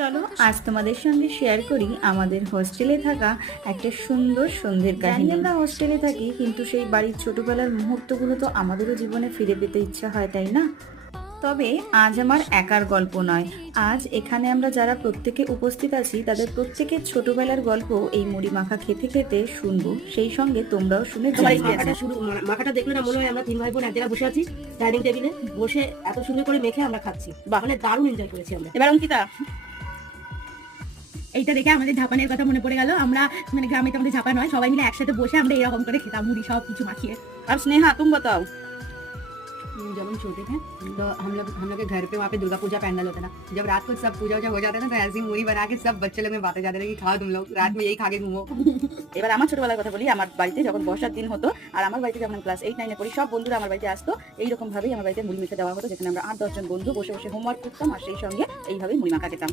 চলো আজ তোমাদের সঙ্গে শেয়ার করি আমাদের হোস্টেলে থাকা একটা সুন্দর সন্ধ্যের কাহিনী। আমরা হোস্টেলে থাকি, কিন্তু সেই বাড়ির ছোটবেলার মুহূর্তগুলো তো আমাদেরও জীবনে ফিরে পেতে ইচ্ছা হয়, তাই না? তবে আজ আমার একার গল্প নয়, আজ এখানে আমরা যারা প্রত্যেকে উপস্থিত আছি তাদের প্রত্যেকের ছোটবেলার গল্প এই মুড়ি মাখা খেতে খেতে শুনবো, সেই সঙ্গে তোমরাও শুনে মাখাটা শুরু মাখাটা দেখলে না মনে হয় আমরা তিন ভাই বোন এক জায়গায় বসে আছি, ডাইনিং টেবিলে বসে এত সুন্দর করে মেখে আমরা খাচ্ছি। মানে দারুণ এনজয় করেছি আমরা। এবার অঙ্কিতা, এইটা দেখে আমাদের ঝাপানের কথা মনে পড়ে গেল। আমরা মানে গ্রামে তো আমাদের ঝাপান হয়, সবাই মিলে একসাথে বসে আমরা এরকম করে খেতাম মুড়ি সব কিছু মাখিয়ে। আর স্নেহা তুমি बताओ। जब हम छोटे थे तो हम लोग के घर पे वहाँ पे दुर्गा पूजा पैंडल होता था। जब रात को सब पूजा हो जाता था तो ऐसी मूरी बना के सब बच्चे लोग में बातें जाते थे कि खाओ तुम लोग रात में यही खा के घूमो। এবার আমার ছোটবেলার কথা বলি। আমার বাড়িতে যখন বর্ষার দিন হতো আর আমার বাড়িতে যখন ক্লাস 8-9 পড়ি, সব বন্ধুরা আমার বাড়িতে আসতো। এইরকম ভাবেই আমার বাড়িতে মুড়ি মেখে দেওয়া হতো, যেখানে আমরা 8-10 জন বন্ধু বসে বসে হোমওয়ার্ক করতাম আর সেই সঙ্গে এইভাবেই মুড়ি মাখা খেতাম।